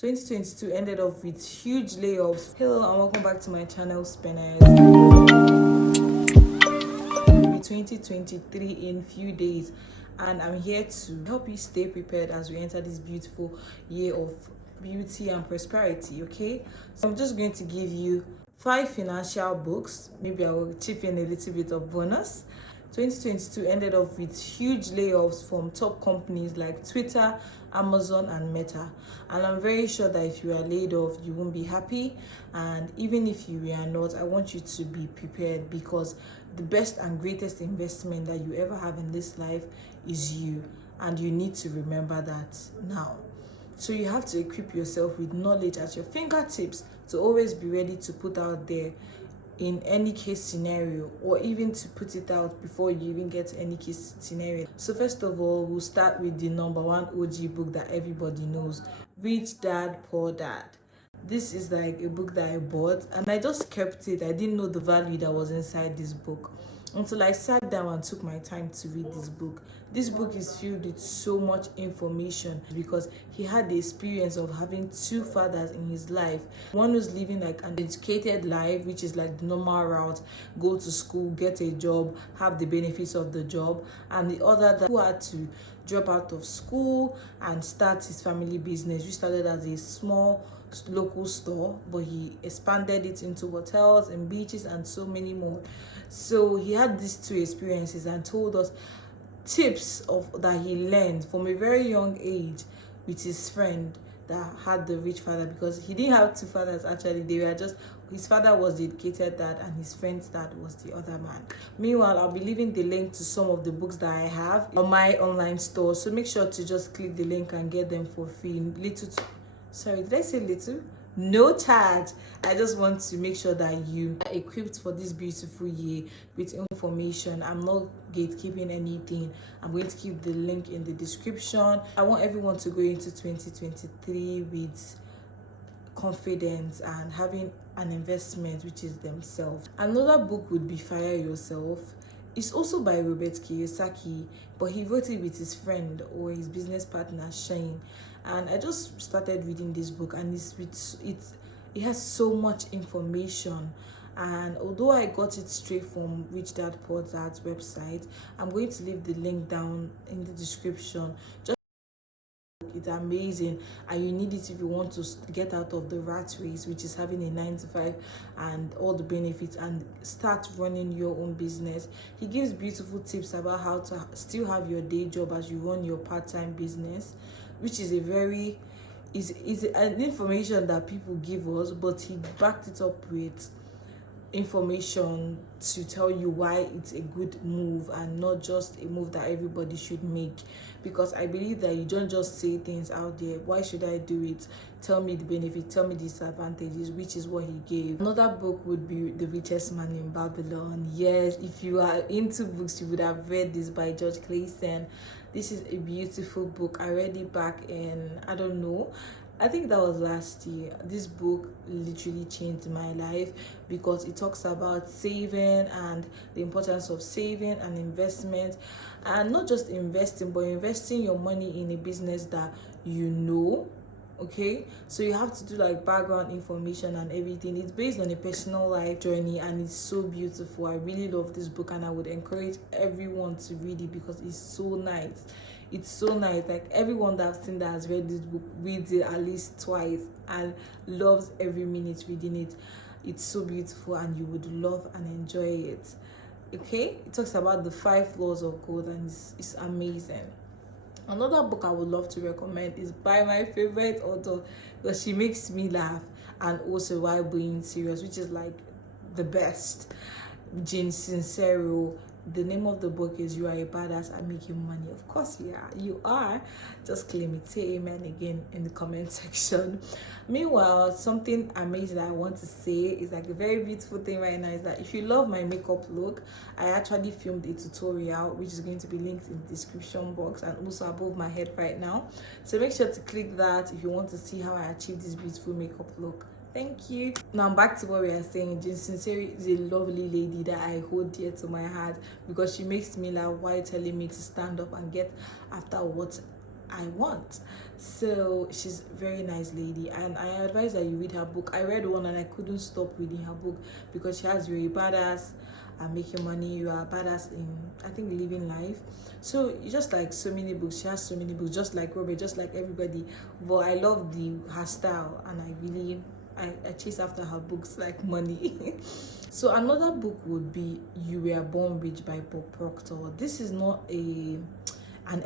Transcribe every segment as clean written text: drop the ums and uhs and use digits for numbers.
2022 ended off with huge layoffs. Hello and welcome back to my channel, Spinners. 2023 in few days, and I'm here to help you stay prepared as we enter this beautiful year of beauty and prosperity. Okay, so I'm just going to give you 5 financial books. Maybe I will chip in a little bit of bonus. 2022 ended off with huge layoffs from top companies like Twitter, Amazon, and Meta. And I'm very sure that if you are laid off, you won't be happy. And even if you are not, I want you to be prepared, because the best and greatest investment that you ever have in this life is you. And you need to remember that now. So you have to equip yourself with knowledge at your fingertips to always be ready to put out there in any case scenario, or even to put it out before you even get to any case scenario. So first of all, we'll start with the number one OG book that everybody knows, Rich Dad Poor Dad. This is like a book that I bought and I just kept it. I didn't know the value that was inside this book until I sat down and took my time to read this book. This book is filled with so much information because he had the experience of having 2 fathers in his life. One was living like an educated life, which is like the normal route, go to school, get a job, have the benefits of the job, and the other that who had to drop out of school and start his family business, which started as a small local store, but he expanded it into hotels and beaches and so many more. So he had these 2 experiences and told us tips of that he learned from a very young age with his friend that had the rich father, because he didn't have 2 fathers actually. They were just, his father was the educated dad and his friend's dad was the other man. Meanwhile, I'll be leaving the link to some of the books that I have on my online store, so make sure to just click the link and get them for free. Sorry, did I say little? No charge. I just want to make sure that you are equipped for this beautiful year with information. I'm not gatekeeping anything. I'm going to keep the link in the description. I want everyone to go into 2023 with confidence and having an investment, which is themselves. Another book would be Fire Yourself. It's also by Robert Kiyosaki, but he wrote it with his friend or his business partner, Shane. And I just started reading this book, and it has so much information. And although I got it straight from Rich Dad Poor Dad's website, I'm going to leave the link down in the description. It's amazing, and you need it if you want to get out of the rat race, which is having a 9-to-5 and all the benefits, and start running your own business. He gives beautiful tips about how to still have your day job as you run your part-time business, which is is an information that people give us, but he backed it up with information to tell you why it's a good move and not just a move that everybody should make. Because I believe that you don't just say things out there, why should I do it, tell me the benefit, tell me the disadvantages, which is what he gave. Another book would be The Richest Man in Babylon. Yes, if you are into books, you would have read this by Clason. This is a beautiful book. I read it back in, I think that was last year. This book literally changed my life because it talks about saving and the importance of saving and investment, and not just investing, but investing your money in a business that you know. Okay, so you have to do like background information and everything. It's based on a personal life journey, and it's so beautiful. I really love this book, and I would encourage everyone to read it because it's so nice. It's so nice. Like, everyone that I've seen that has read this book reads it at least twice and loves every minute reading it. It's so beautiful, and you would love and enjoy it. Okay, it talks about the 5 laws of gold, and it's amazing. Another book I would love to recommend is by my favorite author, because she makes me laugh and also while being serious, which is like the best, Jen Sincero. The name of the book is You Are a Badass at Making Money. Of course, yeah, you are. Just claim it. Say amen again in the comment section. Meanwhile, something amazing that I want to say is like a very beautiful thing right now is that if you love my makeup look, I actually filmed a tutorial which is going to be linked in the description box and also above my head right now. So make sure to click that if you want to see how I achieved this beautiful makeup look. Thank you. Now back to what we are saying. Jen Sincero is a lovely lady that I hold dear to my heart because she makes me laugh while telling me to stand up and get after what I want. So she's a very nice lady, and I advise that you read her book. I read one and I couldn't stop reading her book because she has very badass and making money. You are badass in, I think, living life. So you just like so many books. She has so many books, just like Robert, just like everybody. But I love her style, and I chase after her books like money. So another book would be You Were Born Rich by Bob Proctor. This is not an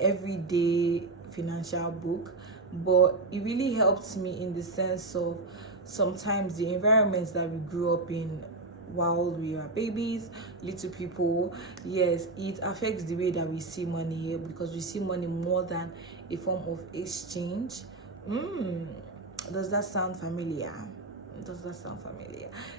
everyday financial book, but it really helped me in the sense of sometimes the environments that we grew up in while we are babies, little people, yes, it affects the way that we see money, because we see money more than a form of exchange. Does that sound familiar?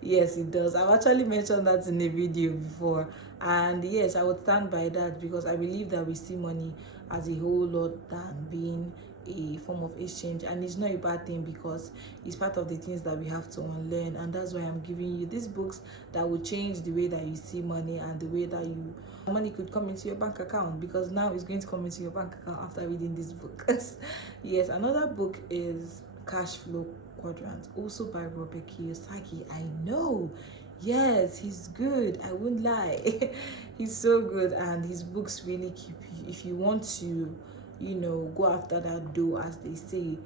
Yes, it does. I've actually mentioned that in a video before, and yes, I would stand by that, because I believe that we see money as a whole lot than being a form of exchange, and it's not a bad thing, because it's part of the things that we have to unlearn. And that's why I'm giving you these books that will change the way that you see money and the way that money could come into your bank account, because now it's going to come into your bank account after reading this book. Yes, another book is Cash Flow Quadrant, also by Robert Kiyosaki. I know, yes, he's good, I won't lie. He's so good, and his books really keep you, if you want to, go after that dough, as they say,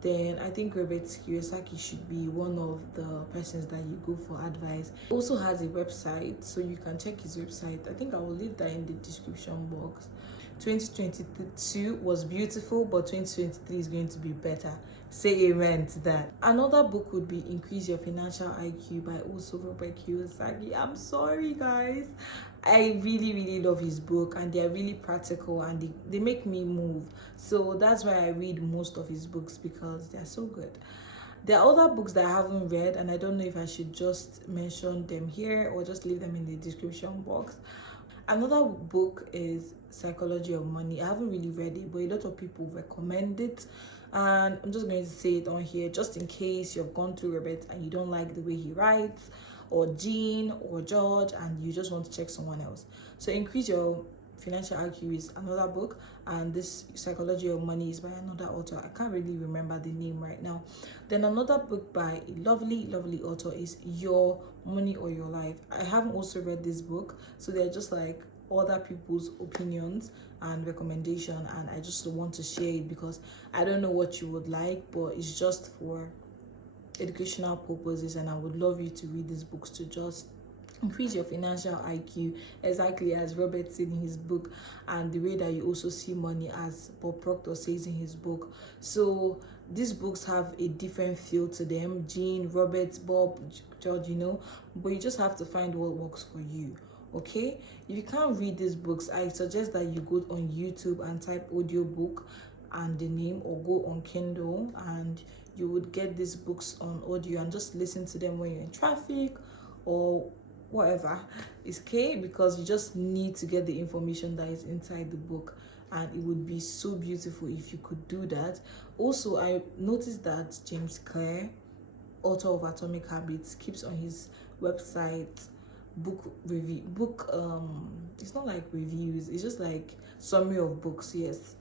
then I think Robert Kiyosaki should be one of the persons that you go for advice. He also has a website, so you can check his website. I think I will leave that in the description box. 2022 was beautiful, but 2023 is going to be better. Say amen to that. Another book would be Increase Your Financial IQ by also Robert Kiyosaki. I'm sorry, guys. I really love his book, and they're really practical, and they make me move. So that's why I read most of his books, because they're so good. There are other books that I haven't read, and I don't know if I should just mention them here or just leave them in the description box. Another book is Psychology of Money. I haven't really read it, but a lot of people recommend it, and I'm just going to say it on here just in case you've gone through Robert and you don't like the way he writes, or Jean or George, and you just want to check someone else. So Increase Your Financial IQ is another book, and this Psychology of Money is by another author. I can't really remember the name right now. Then another book by a lovely author is Your Money or Your Life. I haven't also read this book, so they're just like other people's opinions and recommendation, and I just want to share it because I don't know what you would like, but it's just for educational purposes, and I would love you to read these books to just increase your financial IQ, exactly as Robert said in his book, and the way that you also see money, as Bob Proctor says in his book. So these books have a different feel to them, Jean, Robert, Bob, George, but you just have to find what works for you. Okay, if you can't read these books, I suggest that you go on YouTube and type audiobook and the name, or go on Kindle, and you would get these books on audio and just listen to them when you're in traffic or whatever. It's okay, because you just need to get the information that is inside the book, and it would be so beautiful if you could do that. Also, I noticed that James Clear, author of Atomic Habits, keeps on his website it's not like reviews, it's just like summary of books. Yes,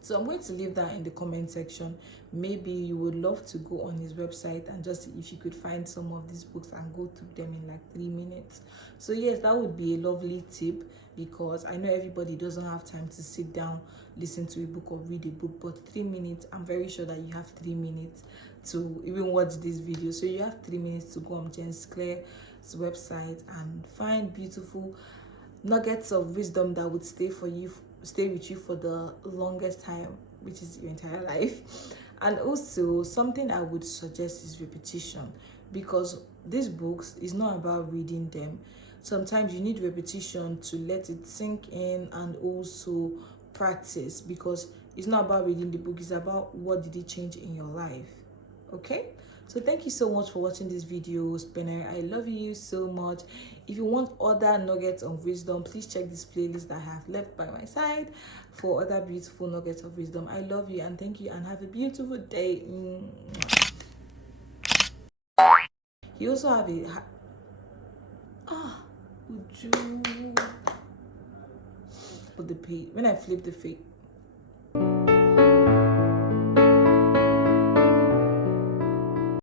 so I'm going to leave that in the comment section. Maybe you would love to go on his website and just see if you could find some of these books and go through them in like 3 minutes. So yes, that would be a lovely tip, because I know everybody doesn't have time to sit down, listen to a book or read a book, but 3 minutes, I'm very sure that you have 3 minutes to even watch this video. So you have 3 minutes to go on Jen Sincero website and find beautiful nuggets of wisdom that would stay with you for the longest time, which is your entire life. And also, something I would suggest is repetition, because these books is not about reading them. Sometimes you need repetition to let it sink in, and also practice, because it's not about reading the book, it's about what did it change in your life. Okay, so thank you so much for watching this video, Spinner. I love you so much. If you want other nuggets of wisdom, please check this playlist that I have left by my side for other beautiful nuggets of wisdom. I love you, and thank you, and have a beautiful day. You also have would you put the page when I flip the fake